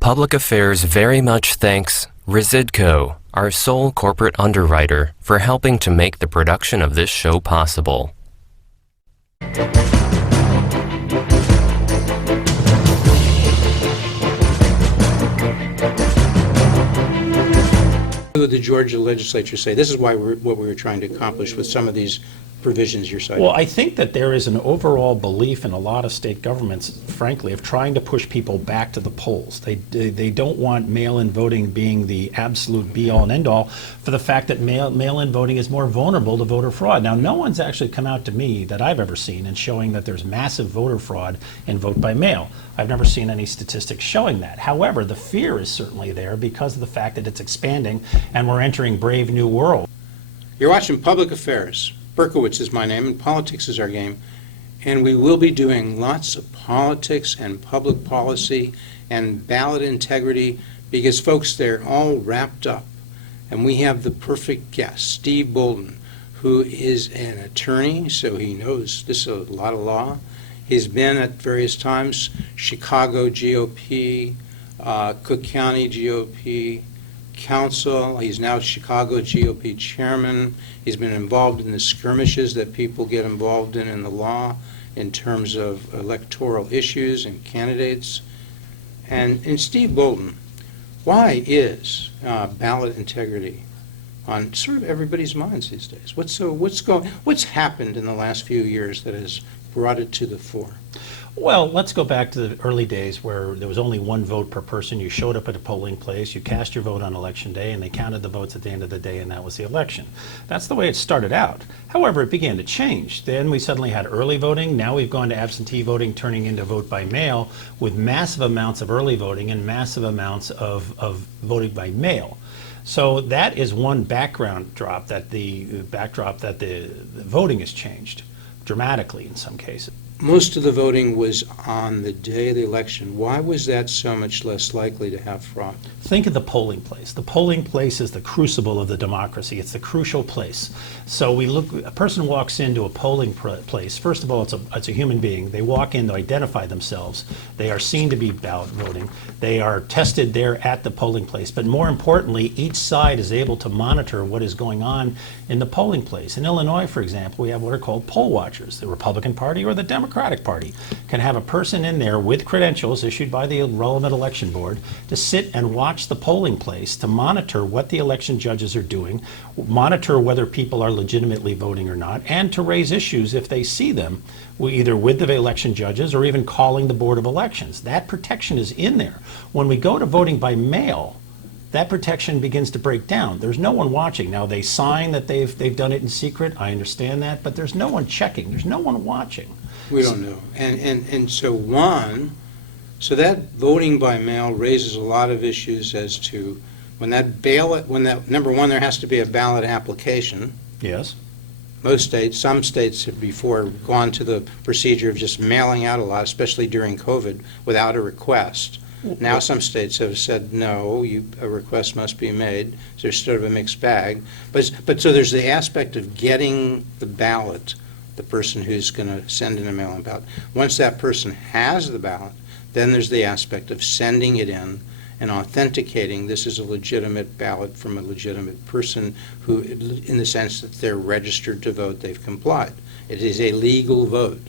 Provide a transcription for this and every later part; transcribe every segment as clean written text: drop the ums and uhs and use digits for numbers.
Public Affairs very much thanks Residco, our sole corporate underwriter, for helping to make the production of this show possible. The Georgia legislature say this is why what we were trying to accomplish with some of these provisions you're citing? Well, I think that there is an overall belief in a lot of state governments, frankly, of trying to push people back to the polls. They don't want mail-in voting being the absolute be-all and end-all for the fact that mail-in voting is more vulnerable to voter fraud. Now, no one's actually come out to me that I've ever seen in showing that there's massive voter fraud in vote by mail. I've never seen any statistics showing that. However, the fear is certainly there because of the fact that it's expanding and we're entering brave new world. You're watching Public Affairs. Berkowitz is my name, and politics is our game. And we will be doing lots of politics and public policy and ballot integrity because, folks, they're all wrapped up. And we have the perfect guest, Steve Boulton, who is an attorney, so he knows this is a lot of law. He's been at various times Chicago GOP, Cook County GOP, council. He's now Chicago GOP chairman. He's been involved in the skirmishes that people get involved in the law in terms of electoral issues and candidates. And Steve Boulton, why is ballot integrity on sort of everybody's minds these days? What's happened in the last few years that has brought it to the fore? Well, let's go back to the early days where there was only one vote per person. You showed up at a polling place, you cast your vote on election day, and they counted the votes at the end of the day, and that was the election. That's the way it started out. However, it began to change. Then we suddenly had early voting. Now we've gone to absentee voting, turning into vote by mail, with massive amounts of early voting and massive amounts of voting by mail. So that is one backdrop that the voting has changed dramatically in some cases. Most of the voting was on the day of the election. Why was that so much less likely to have fraud? Think of the polling place. The polling place is the crucible of the democracy. It's the crucial place. So a person walks into a polling place. First of all, it's a human being. They walk in to identify themselves. They are seen to be ballot voting. They are tested there at the polling place. But more importantly, each side is able to monitor what is going on in the polling place. In Illinois, for example, we have what are called poll watchers. The Republican Party or the Democratic Party can have a person in there with credentials issued by the relevant election board to sit and watch the polling place to monitor what the election judges are doing, monitor whether people are legitimately voting or not, and to raise issues if they see them, either with the election judges or even calling the Board of Elections. That protection is in there. When we go to voting by mail, that protection begins to break down. There's no one watching. Now, they sign that they've done it in secret. I understand that, but there's no one checking. There's no one watching. We don't know. And so that voting by mail raises a lot of issues as to number one, there has to be a ballot application. Yes. Some states have before gone to the procedure of just mailing out a lot, especially during COVID, without a request. Now some states have said, no, a request must be made. So there's sort of a mixed bag. But so there's the aspect of getting the ballot, the person who's going to send in a mail-in ballot. Once that person has the ballot, then there's the aspect of sending it in and authenticating this is a legitimate ballot from a legitimate person who, in the sense that they're registered to vote, they've complied. It is a legal vote,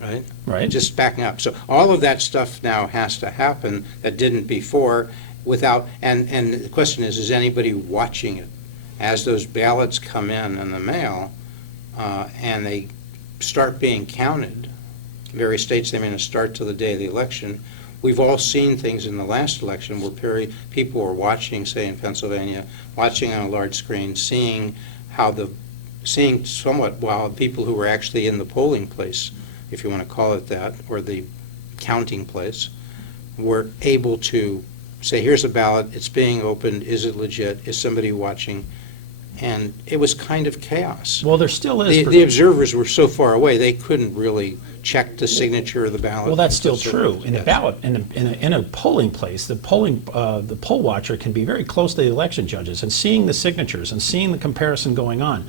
right? Right. Just backing up. So all of that stuff now has to happen that didn't before without, and the question is anybody watching it? As those ballots come in the mail, and they start being counted, in various states they may not start till the day of the election. We've all seen things in the last election where people were watching, say in Pennsylvania, watching on a large screen, seeing somewhat while people who were actually in the polling place, if you want to call it that, or the counting place, were able to say, here's a ballot, it's being opened, is it legit, is somebody watching? And it was kind of chaos. Well, there still is. The observers were so far away, they couldn't really check the signature of the ballot. Well, that's still true. In a ballot, in a polling place, the poll watcher can be very close to the election judges and seeing the signatures and seeing the comparison going on.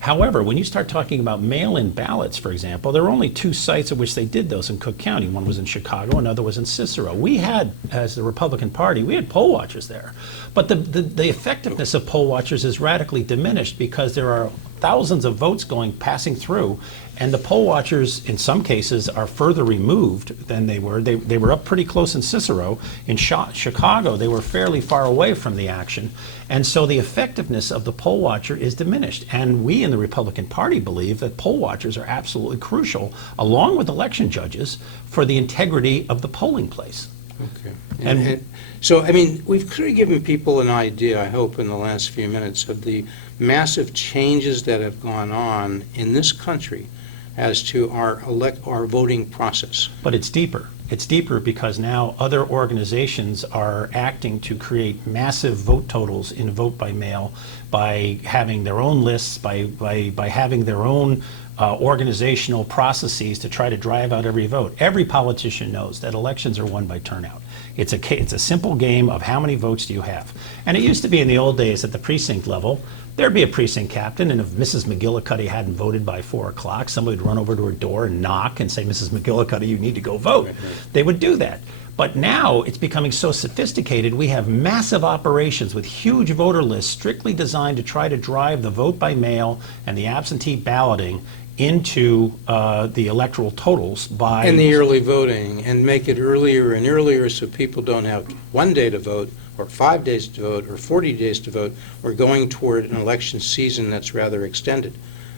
However, when you start talking about mail-in ballots, for example, there were only 2 sites at which they did those in Cook County. One was in Chicago, another was in Cicero. We had, as the Republican Party, we had poll watchers there. But the effectiveness of poll watchers is radically diminished because there are thousands of votes passing through, and the poll watchers, in some cases, are further removed than they were. They were up pretty close in Cicero. In Chicago, they were fairly far away from the action. And so the effectiveness of the poll watcher is diminished. And we in the Republican Party believe that poll watchers are absolutely crucial, along with election judges, for the integrity of the polling place. Okay. And so, I mean, we've kind of given people an idea, I hope, in the last few minutes of the massive changes that have gone on in this country as to our voting process. But it's deeper. It's deeper because now other organizations are acting to create massive vote totals in vote by mail by having their own lists, by having their own organizational processes to try to drive out every vote. Every politician knows that elections are won by turnout. It's a simple game of how many votes do you have. And it used to be in the old days at the precinct level, there'd be a precinct captain, and if Mrs. McGillicuddy hadn't voted by 4 o'clock, somebody would run over to her door and knock and say, Mrs. McGillicuddy, you need to go vote. They would do that. But now it's becoming so sophisticated, we have massive operations with huge voter lists strictly designed to try to drive the vote by mail and the absentee balloting into the electoral totals by... And the early voting, and make it earlier and earlier so people don't have 1 day to vote, or 5 days to vote, or 40 days to vote. We're going toward an election season that's rather extended.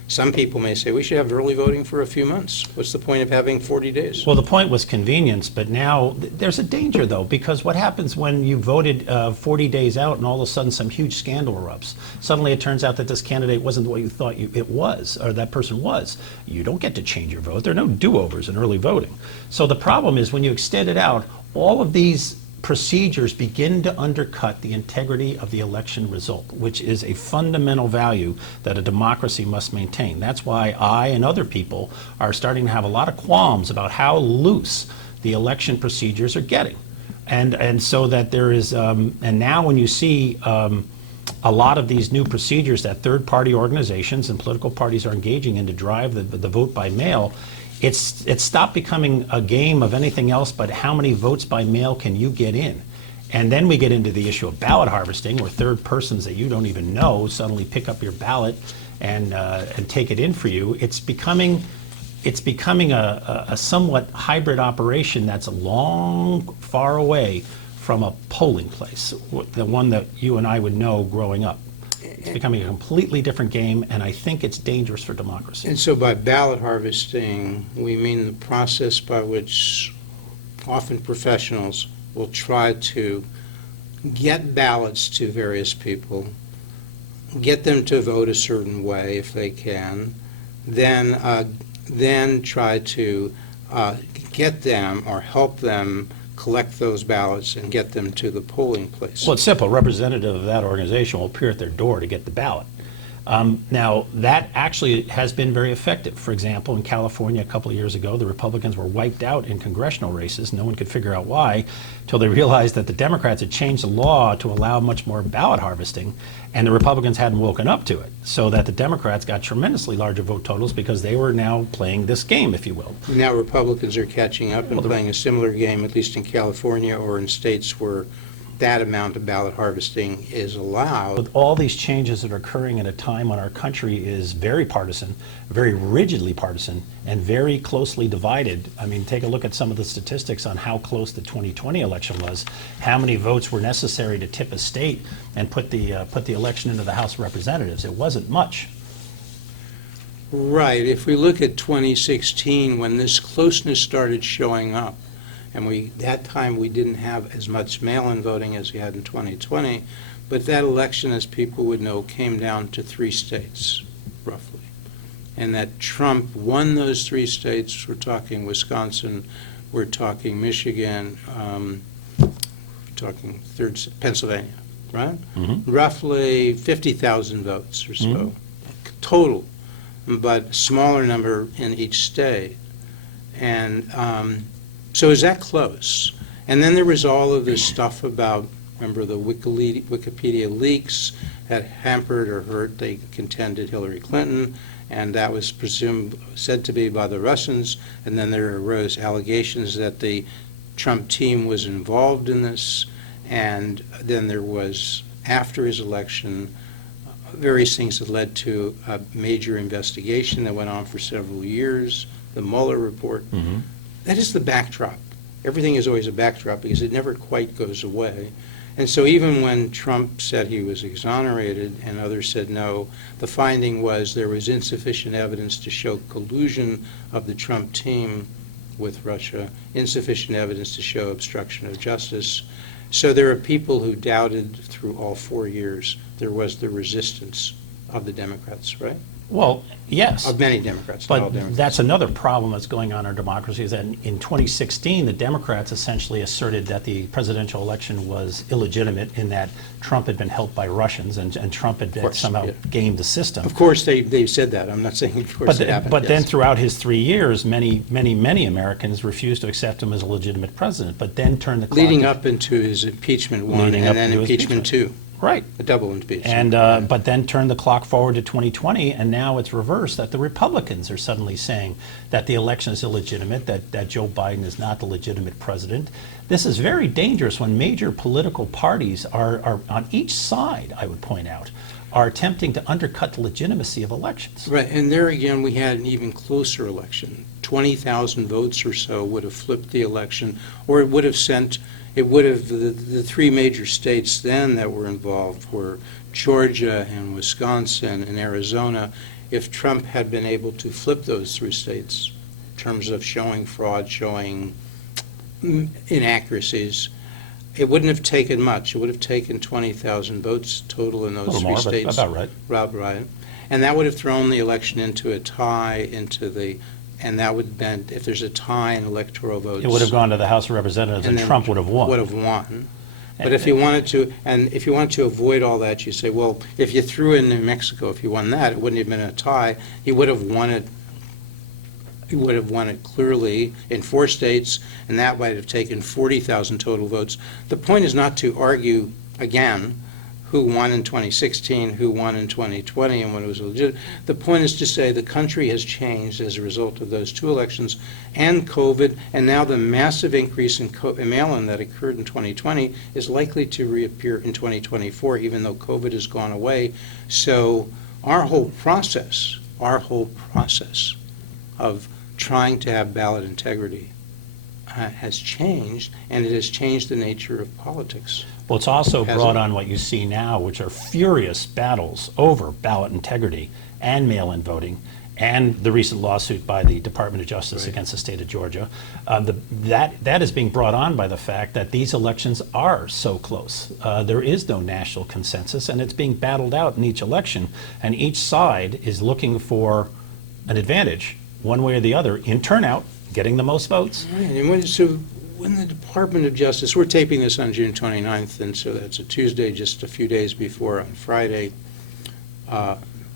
Some people may say we should have early voting for a few months. What's the point of having 40 days? Well, the point was convenience, but now there's a danger, though, because what happens when you voted 40 days out and all of a sudden some huge scandal erupts? Suddenly it turns out that this candidate wasn't what you thought it was, or that person was. You don't get to change your vote. There are no do-overs in early voting. So the problem is when you extend it out, all of these procedures begin to undercut the integrity of the election result, which is a fundamental value that a democracy must maintain. That's why I and other people are starting to have a lot of qualms about how loose the election procedures are getting. And so that there is, and now when you see a lot of these new procedures that third-party organizations and political parties are engaging in to drive the vote by mail, it's stopped becoming a game of anything else but how many votes by mail can you get in. And then we get into the issue of ballot harvesting, where third persons that you don't even know suddenly pick up your ballot and take it in for you. It's becoming a somewhat hybrid operation that's far away from a polling place, the one that you and I would know growing up. It's becoming a completely different game, and I think it's dangerous for democracy. And so by ballot harvesting, we mean the process by which often professionals will try to get ballots to various people, get them to vote a certain way if they can, then try to get them or help them collect those ballots and get them to the polling place. Well, it's simple. A representative of that organization will appear at their door to get the ballot. Now, that actually has been very effective. For example, in California a couple of years ago, the Republicans were wiped out in congressional races. No one could figure out why, until they realized that the Democrats had changed the law to allow much more ballot harvesting, and the Republicans hadn't woken up to it, so that the Democrats got tremendously larger vote totals because they were now playing this game, if you will. Now Republicans are catching up and playing a similar game, at least in California or in states where that amount of ballot harvesting is allowed. With all these changes that are occurring at a time when our country is very partisan, very rigidly partisan, and very closely divided. I mean, take a look at some of the statistics on how close the 2020 election was, how many votes were necessary to tip a state and put the election into the House of Representatives. It wasn't much. Right. If we look at 2016, when this closeness started showing up, and that time we didn't have as much mail-in voting as we had in 2020, but that election, as people would know, came down to 3 states, roughly. And that Trump won those 3 states. We're talking Wisconsin, we're talking Michigan, we're talking Pennsylvania, right? Mm-hmm. Roughly 50,000 votes or so, total, but smaller number in each state. And so is that close? And then there was all of this stuff about Remember the Wikipedia leaks had hampered or hurt, they contended, Hillary Clinton, and that was said to be by the Russians, and then there arose allegations that the Trump team was involved in this, and then there was, after his election, various things that led to a major investigation that went on for several years, the Mueller report. That is the backdrop. Everything is always a backdrop because it never quite goes away. And so even when Trump said he was exonerated and others said no, the finding was there was insufficient evidence to show collusion of the Trump team with Russia, insufficient evidence to show obstruction of justice. So there are people who doubted through all 4 years. There was the resistance of the Democrats, right? Well, yes. Of many Democrats, not all But Democrats. that's another problem that's going on in our democracy, is that in 2016, the Democrats essentially asserted that the presidential election was illegitimate in that Trump had been helped by Russians and Trump had course, somehow yeah. gamed the system. Of course, they said that. I'm not saying of course it happened. But yes. then throughout his 3 years, many Americans refused to accept him as a legitimate president, but then turned the clock. Leading up into his impeachment one, Leading up and then into his impeachment two, Right. a double impeachment. And but then turn the clock forward to 2020, and now it's reversed, that the Republicans are suddenly saying that the election is illegitimate, that Joe Biden is not the legitimate president. This is very dangerous when major political parties are on each side, I would point out, are attempting to undercut the legitimacy of elections. Right, and there again, we had an even closer election. 20,000 votes or so would have flipped the election, or it would have the three major states then that were involved were Georgia and Wisconsin and Arizona. If Trump had been able to flip those three states in terms of showing fraud, showing inaccuracies, it wouldn't have taken much. It would have taken 20,000 votes total in those three states. About right. Right. And that would have thrown the election into a tie, and that would have been, if there's a tie in electoral votes. It would have gone to the House of Representatives, and then Trump would have won. Would have won. But if you wanted to avoid all that, you say, well, if you threw in New Mexico, if you won that, it wouldn't have been a tie. He would have won it. He would have won it clearly in 4 states, and that might have taken 40,000 total votes. The point is not to argue again who won in 2016, who won in 2020, and when it was legit. The point is to say the country has changed as a result of those 2 elections and COVID, and now the massive increase in mail-in that occurred in 2020 is likely to reappear in 2024, even though COVID has gone away. So our whole process of trying to have ballot integrity has changed, and it has changed the nature of politics. Well, it's also Hasn't brought it? on what you see now, which are furious battles over ballot integrity and mail-in voting, and the recent lawsuit by the Department of Justice Right. against the state of Georgia. That is being brought on by the fact that these elections are so close. There is no national consensus, and it's being battled out in each election, and each side is looking for an advantage, one way or the other, in turnout, getting the most votes. Right, and when the Department of Justice, we're taping this on June 29th, and so that's a Tuesday, just a few days before on Friday.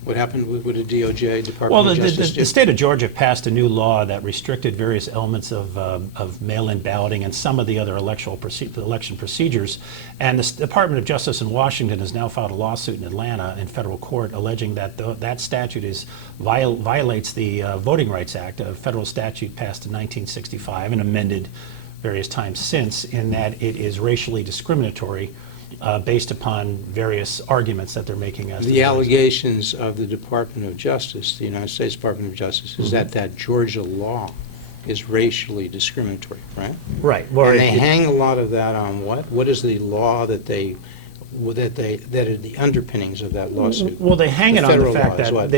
What happened with the DOJ, Department Well, of the Justice? state of Georgia passed a new law that restricted various elements of mail-in balloting and some of the other election procedures. And the Department of Justice in Washington has now filed a lawsuit in Atlanta in federal court alleging that that statute violates the Voting Rights Act, a federal statute passed in 1965 and amended various times since, in that it is racially discriminatory based upon various arguments that they're making as The allegations of the Department of Justice, the United States Department of Justice, is that Georgia law is racially discriminatory, right? Right. And they hang a lot of that on what? What is the law that are the underpinnings of that lawsuit? Well, they hang it on the federal fact law is what?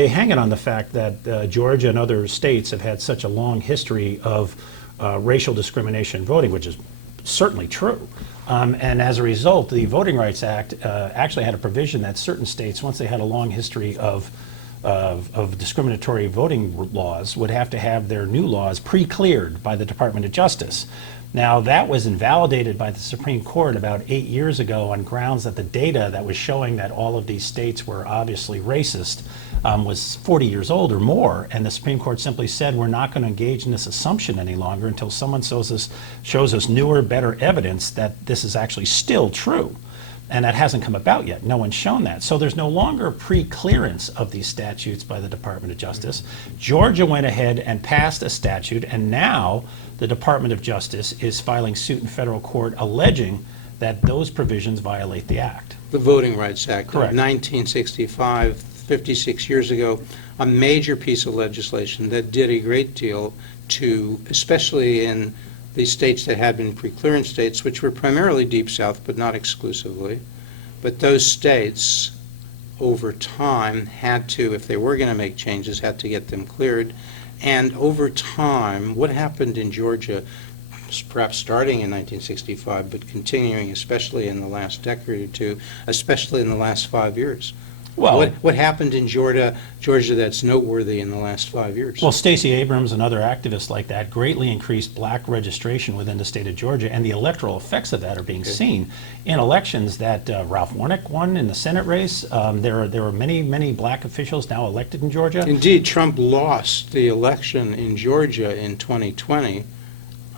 that Georgia and other states have had such a long history of racial discrimination in voting, which is certainly true. And as a result, the Voting Rights Act actually had a provision that certain states, once they had a long history of discriminatory voting laws, would have to have their new laws pre-cleared by the Department of Justice. Now, that was invalidated by the Supreme Court about 8 years ago on grounds that the data that was showing that all of these states were obviously racist was 40 years old or more, and the Supreme Court simply said we're not going to engage in this assumption any longer until someone shows us newer, better evidence that this is actually still true. And that hasn't come about yet. No one's shown that. So there's no longer pre-clearance of these statutes by the Department of Justice. Georgia went ahead and passed a statute, and now the Department of Justice is filing suit in federal court alleging that those provisions violate the act. The Voting Rights Act Correct. of 1965, 56 years ago, a major piece of legislation that did a great deal to, especially in the states that had been pre-clearance states, which were primarily Deep South, but not exclusively. But those states, over time, had to, if they were going to make changes, had to get them cleared. And over time, what happened in Georgia, perhaps starting in 1965, but continuing especially in the last decade or two, especially in the last 5 years? Well, What happened in Georgia that's noteworthy in the last 5 years? Well, Stacey Abrams and other activists like that greatly increased black registration within the state of Georgia, and the electoral effects of that are being seen in elections that Ralph Warnock won in the Senate race. There are many black officials now elected in Georgia. Indeed, Trump lost the election in Georgia in 2020,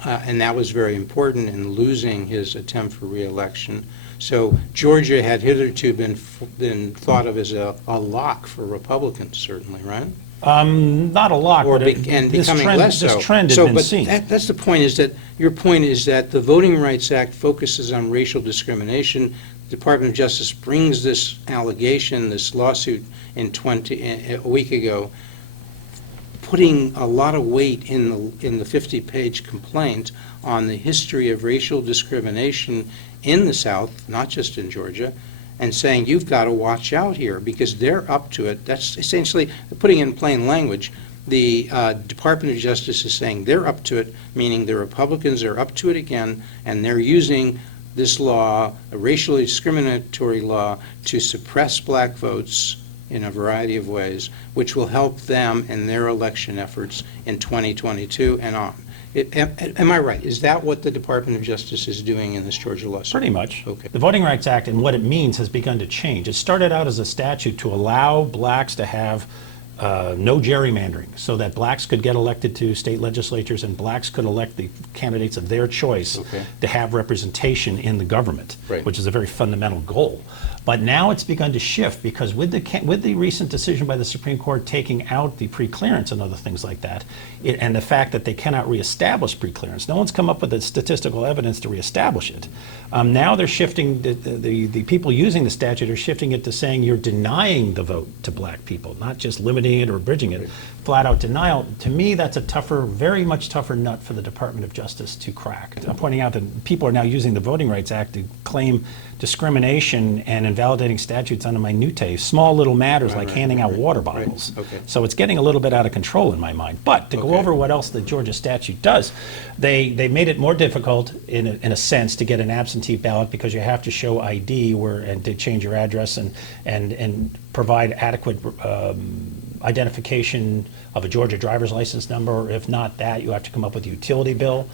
and that was very important in losing his attempt for re-election. So Georgia had hitherto been thought of as a lock for Republicans, certainly, right? Not a lot, but And becoming less so. This trend has been but seen. That's the point, is that your point is that the Voting Rights Act focuses on racial discrimination. The Department of Justice brings this allegation, this lawsuit a week ago, putting a lot of weight in the 50-page complaint on the history of racial discrimination in the South, not just in Georgia, and saying you've got to watch out here because they're up to it. That's essentially, putting it in plain language, the Department of Justice is saying they're up to it, meaning the Republicans are up to it again, and they're using this law, a racially discriminatory law, to suppress black votes in a variety of ways, which will help them in their election efforts in 2022 and on. Am I right? Is that what the Department of Justice is doing in this Georgia lawsuit? Pretty much. Okay. The Voting Rights Act and what it means has begun to change. It started out as a statute to allow blacks to have no gerrymandering, so that blacks could get elected to state legislatures and blacks could elect the candidates of their choice to have representation in the government, which is a very fundamental goal. But now it's begun to shift because with the recent decision by the Supreme Court taking out the preclearance and other things like that, and the fact that they cannot reestablish preclearance, no one's come up with the statistical evidence to reestablish it. Now they're shifting, the people using the statute are shifting it to saying you're denying the vote to black people, not just limiting it or abridging it. Flat out denial. To me, that's a tougher, very much tougher nut for the Department of Justice to crack. I'm pointing out that people are now using the Voting Rights Act to claim discrimination and invalidating statutes on minutiae, small little matters like handing out water bottles. So it's getting a little bit out of control in my mind. But to go over what else the Georgia statute does, they made it more difficult in a sense to get an absentee ballot because you have to show ID and to change your address and provide adequate identification of a Georgia driver's license number, or if not that, you have to come up with a utility bill.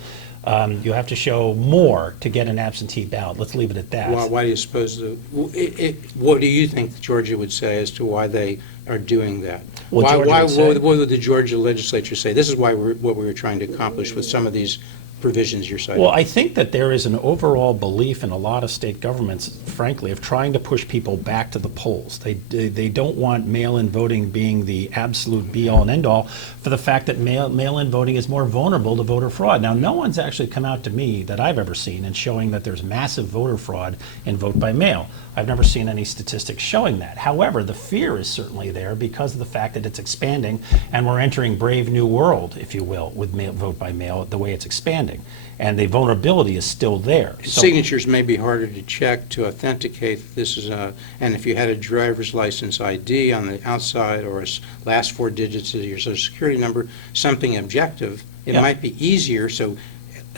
You have to show more to get an absentee ballot. Let's leave it at that. Why do you suppose what do you think Georgia would say as to why they are doing that? Well, what would the Georgia legislature say? This is what we were trying to accomplish with some of these provisions you're citing. Well, I think that there is an overall belief in a lot of state governments, frankly, of trying to push people back to the polls. They don't want mail-in voting being the absolute be-all and end-all for the fact that mail-in voting is more vulnerable to voter fraud. Now, no one's actually come out to me that I've ever seen and showing that there's massive voter fraud in vote by mail. I've never seen any statistics showing that. However, the fear is certainly there because of the fact that it's expanding and we're entering brave new world, if you will, with vote by mail, the way it's expanding. And the vulnerability is still there. Signatures may be harder to check, to authenticate. This is and if you had a driver's license ID on the outside or last four digits of your Social Security number, something objective, it might be easier. So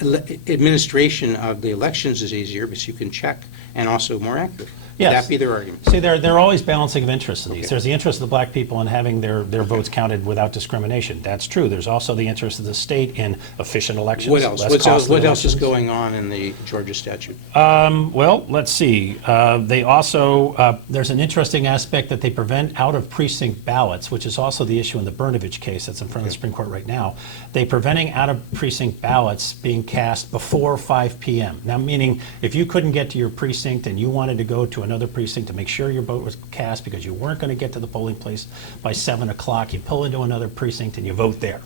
administration of the elections is easier because you can check and also more accurate. Would that be their argument? See, there are always balancing of interests in these. There's the interest of the black people in having their votes counted without discrimination. That's true. There's also the interest of the state in efficient elections. What else? What else is going on in the Georgia statute? Well, let's see. They also, there's an interesting aspect that they prevent out-of-precinct ballots, which is also the issue in the Berkowitz case that's in front of the Supreme Court right now. They're preventing out-of-precinct ballots being cast before 5 p.m. Now, meaning if you couldn't get to your precinct and you wanted to go to another precinct to make sure your vote was cast because you weren't going to get to the polling place by 7 o'clock, you pull into another precinct and you vote there.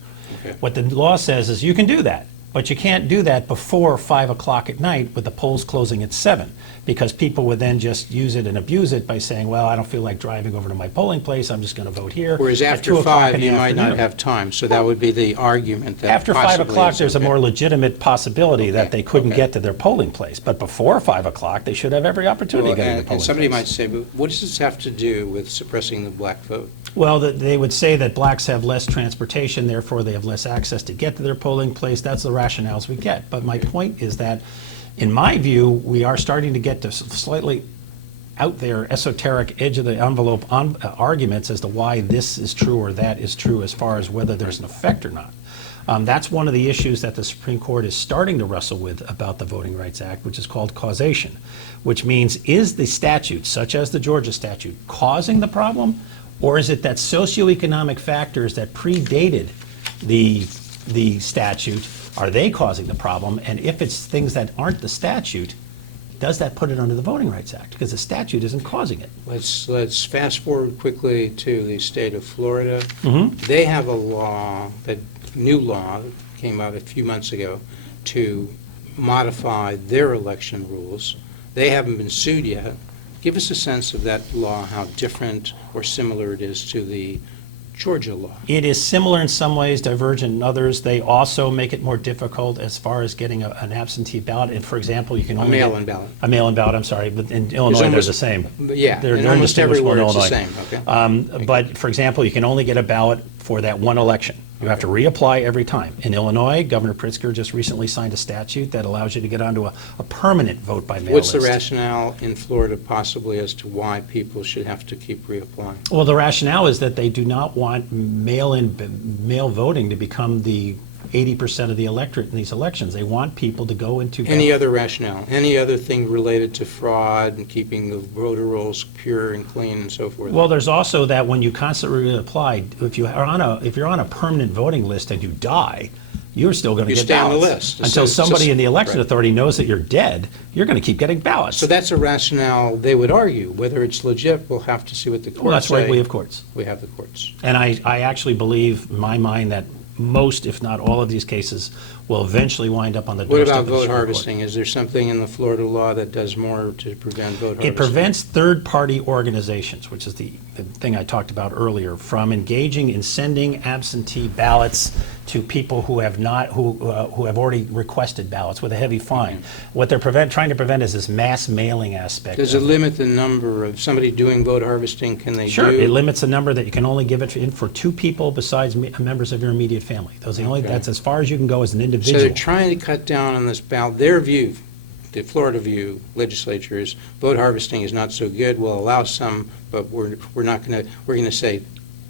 Okay. What the law says is you can do that, but you can't do that before 5 o'clock at night with the polls closing at 7, because people would then just use it and abuse it by saying, well, I don't feel like driving over to my polling place, I'm just going to vote here. Whereas at after 2 o'clock 5, in the you might not afternoon. have time, so that would be the argument that After 5 possibly o'clock, is there's a okay. more legitimate possibility that Okay, they couldn't okay. get to their polling place. But before 5 o'clock, they should have every opportunity Well, to get to the and polling somebody place. might say, but what does this have to do with suppressing the black vote? Well, they would say that blacks have less transportation, therefore they have less access to get to their polling place. That's the rationales we get. But my point is that, in my view, we are starting to get to slightly out there, esoteric, edge of the envelope arguments as to why this is true or that is true as far as whether there's an effect or not. That's one of the issues that the Supreme Court is starting to wrestle with about the Voting Rights Act, which is called causation, which means, is the statute, such as the Georgia statute, causing the problem, or is it that socioeconomic factors that predated the statute, are they causing the problem? And if it's things that aren't the statute, does that put it under the Voting Rights Act? Because the statute isn't causing it. Let's fast forward quickly to the state of Florida. Mm-hmm. They have a law, new law that came out a few months ago to modify their election rules. They haven't been sued yet. Give us a sense of that law, how different or similar it is to the Georgia law. It is similar in some ways, divergent in others. They also make it more difficult as far as getting an absentee ballot. And for example, you can A only mail-in ballot. a mail-in ballot, I'm sorry, but in Illinois they're almost- the same. Yeah, They're in almost indistinguishable everywhere in it's the Illinois. same, okay. But for example, you can only get a ballot for that one election. You have to reapply every time. In Illinois, Governor Pritzker just recently signed a statute that allows you to get onto a permanent vote by mail What's list. the rationale in Florida possibly as to why people should have to keep reapplying? Well, the rationale is that they do not want mail voting to become the 80% of the electorate in these elections. They want people to go into Any other rationale? Any other thing related to fraud and keeping the voter rolls pure and clean and so forth? Well, there's also that when you constantly apply, if you're on a permanent voting list and you die, you're still going to You get stay on the ballots. list. Until somebody in the election Right. authority knows that you're dead, you're going to keep getting ballots. So that's a rationale they would argue. Whether it's legit, we'll have to see what the courts Well, that's say. right, we have courts. We have the courts. And I actually believe, in my mind, that most, if not all of these cases, will eventually wind up on the What doorstep about of the vote Supreme Court. harvesting? Is there something in the Florida law that does more to prevent vote harvesting? It prevents third-party organizations, which is the thing I talked about earlier, from engaging in sending absentee ballots to people who have not, who have already requested ballots with a heavy fine. What they're trying to prevent is this mass mailing aspect. Does it of limit the number of somebody doing vote harvesting? Can they Sure, do? it limits the number that you can only give it in for 2 people besides members of your immediate family. Those are the only, Okay. that's as far as you can go as an So individual. they're trying to cut down on this ballot. Their view, the Florida view, legislature is vote harvesting is not so good. We'll allow some, but we're not going to, we're going to say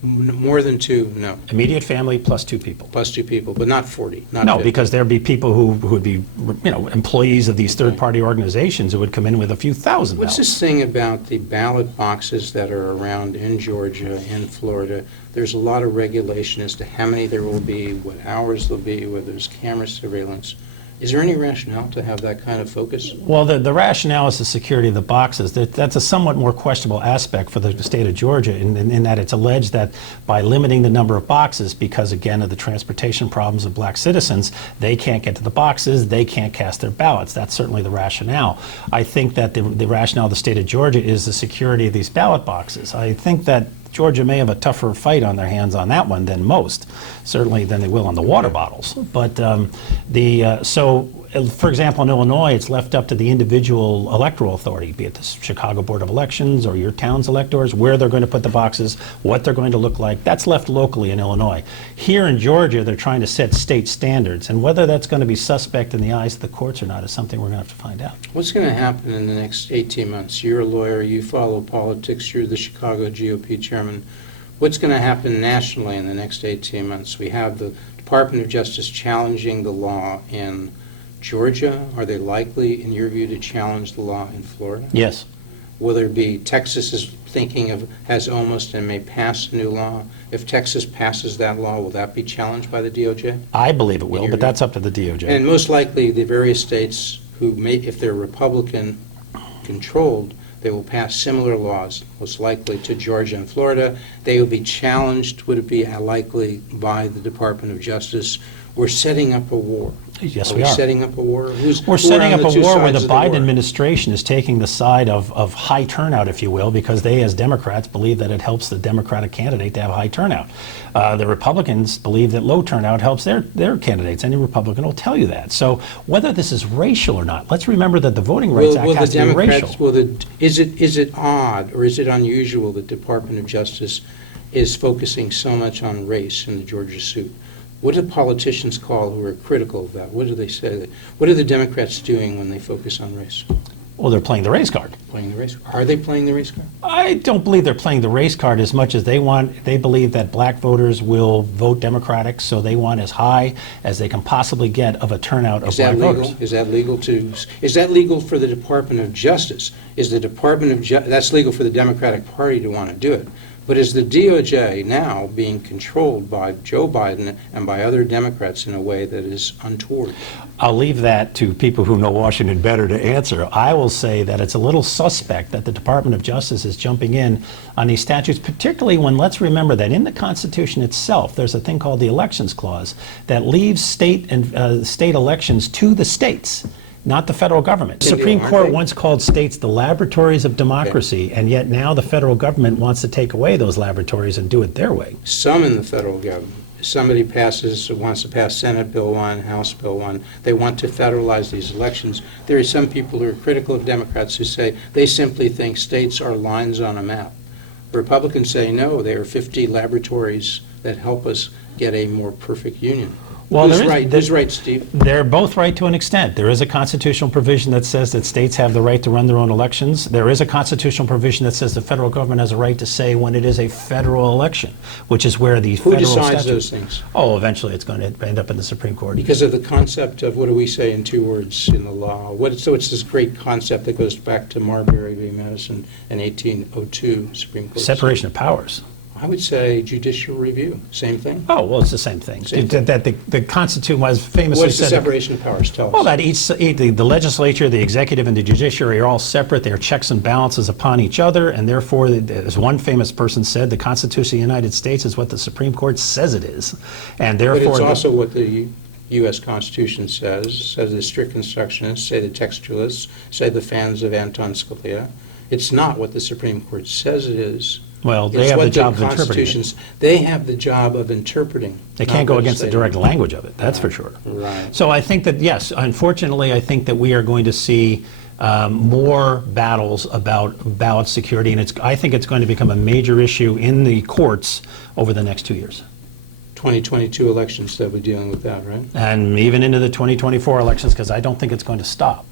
more than 2, no, Immediate family plus 2 people. plus 2 people, but not 40, not No, 50. because there'd be people who would be, employees of these third-party organizations who would come in with a few thousand What's ballots. this thing about the ballot boxes that are around in Georgia, in Florida? There's a lot of regulation as to how many there will be, what hours there'll be, whether there's camera surveillance. Is there any rationale to have that kind of focus? Well, the rationale is the security of the boxes. That's a somewhat more questionable aspect for the state of Georgia in that it's alleged that by limiting the number of boxes, because again of the transportation problems of black citizens, they can't get to the boxes, they can't cast their ballots. That's certainly the rationale. I think that the rationale of the state of Georgia is the security of these ballot boxes. I think that Georgia may have a tougher fight on their hands on that one than most, certainly than they will on the water bottles. But for example, in Illinois, it's left up to the individual electoral authority, be it the Chicago Board of Elections or your town's electors, where they're going to put the boxes, what they're going to look like. That's left locally in Illinois. Here in Georgia, they're trying to set state standards, and whether that's going to be suspect in the eyes of the courts or not is something we're going to have to find out. What's going to happen in the next 18 months? You're a lawyer, you follow politics, you're the Chicago GOP chairman. What's going to happen nationally in the next 18 months? We have the Department of Justice challenging the law in Georgia. Are they likely, in your view, to challenge the law in Florida? Yes. Will there be, Texas is thinking of, has almost and may pass a new law. If Texas passes that law, will that be challenged by the DOJ? I believe it will, Your but view? that's up to the DOJ. And most likely, the various states who may, if they're Republican-controlled, they will pass similar laws, most likely to Georgia and Florida. They will be challenged, would it be likely, by the Department of Justice. We're setting up a war. Yes, Are we are. setting up a war? We're setting up a war where the Biden war? administration is taking the side of high turnout, if you will, because they, as Democrats, believe that it helps the Democratic candidate to have high turnout. The Republicans believe that low turnout helps their candidates. Any Republican will tell you that. So whether this is racial or not, let's remember that the Voting Rights Act has to be racial. Is it odd or is it unusual that the Department of Justice is focusing so much on race in the Georgia suit? What do politicians call who are critical of that? What do they say? What are the Democrats doing when they focus on race? Well, they're playing the race card. Playing the race card. Are they playing the race card? I don't believe they're playing the race card as much as they believe that black voters will vote Democratic, so they want as high as they can possibly get of a turnout of black voters. Is that legal for the Department of Justice? Is the Department of that's legal for the Democratic Party to want to do it? But is the DOJ now being controlled by Joe Biden and by other Democrats in a way that is untoward? I'll leave that to people who know Washington better to answer. I will say that it's a little suspect that the Department of Justice is jumping in on these statutes, particularly when, let's remember that in the Constitution itself, there's a thing called the Elections Clause that leaves state elections to the states, not the federal government. The Supreme Court once called states the laboratories of democracy, and yet now the federal government wants to take away those laboratories and do it their way. Some in the federal government. Somebody wants to pass Senate Bill 1, House Bill 1. They want to federalize these elections. There are some people who are critical of Democrats who say they simply think states are lines on a map. Republicans say no, they are 50 laboratories that help us get a more perfect union. Well, Who's right, Steve? They're both right to an extent. There is a constitutional provision that says that states have the right to run their own elections. There is a constitutional provision that says the federal government has a right to say when it is a federal election, which is where the Who federal decides statutes. those things? Oh, eventually it's going to end up in the Supreme Court. Because of the concept of, what do we say in 2 words in the law? So it's this great concept that goes back to Marbury v. Madison in 1802 Supreme Court. Separation of powers. I would say judicial review, same thing. Oh, well, it's the same thing. Same thing. That the Constitution was famously What's the said. separation of powers? Tell us. Well, that the legislature, the executive, and the judiciary are all separate. They are checks and balances upon each other, and therefore, as one famous person said, the Constitution of the United States is what the Supreme Court says it is, and therefore. But it's also what the U.S. Constitution says the strict constructionists, say the textualists, say the fans of Anton Scalia. It's not what the Supreme Court says it is. Well, they have the job of interpreting it. They have the job of interpreting. They can't go against the direct language of it, that's for sure. Right. So I think that, yes, unfortunately, I think that we are going to see more battles about ballot security, and I think it's going to become a major issue in the courts over the next 2 years. 2022 elections, they'll be dealing with that, right? And even into the 2024 elections, because I don't think it's going to stop.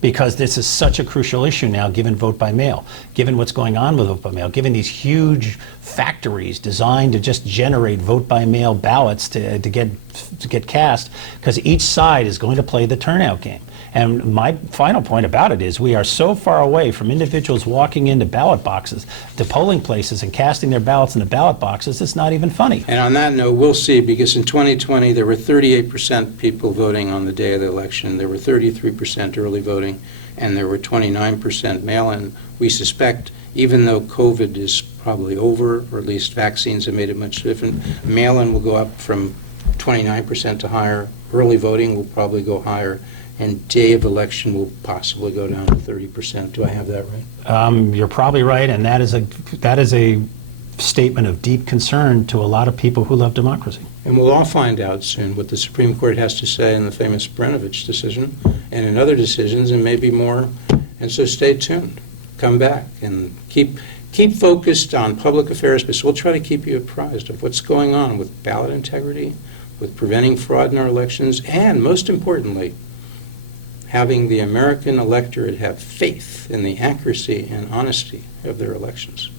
Because this is such a crucial issue now, given vote by mail, given what's going on with vote by mail, given these huge factories designed to just generate vote by mail ballots to get cast, because each side is going to play the turnout game. And my final point about it is we are so far away from individuals walking into ballot boxes, to polling places and casting their ballots in the ballot boxes, it's not even funny. And on that note, we'll see, because in 2020, there were 38% people voting on the day of the election. There were 33% early voting, and there were 29% mail-in. We suspect, even though COVID is probably over, or at least vaccines have made it much different, mail-in will go up from 29% to higher. Early voting will probably go higher. And day of election will possibly go down to 30%. Do I have that right? You're probably right, and that is a statement of deep concern to a lot of people who love democracy. And we'll all find out soon what the Supreme Court has to say in the famous Brenovich decision and in other decisions, and maybe more. And so stay tuned. Come back and keep focused on public affairs, because we'll try to keep you apprised of what's going on with ballot integrity, with preventing fraud in our elections, and most importantly, having the American electorate have faith in the accuracy and honesty of their elections.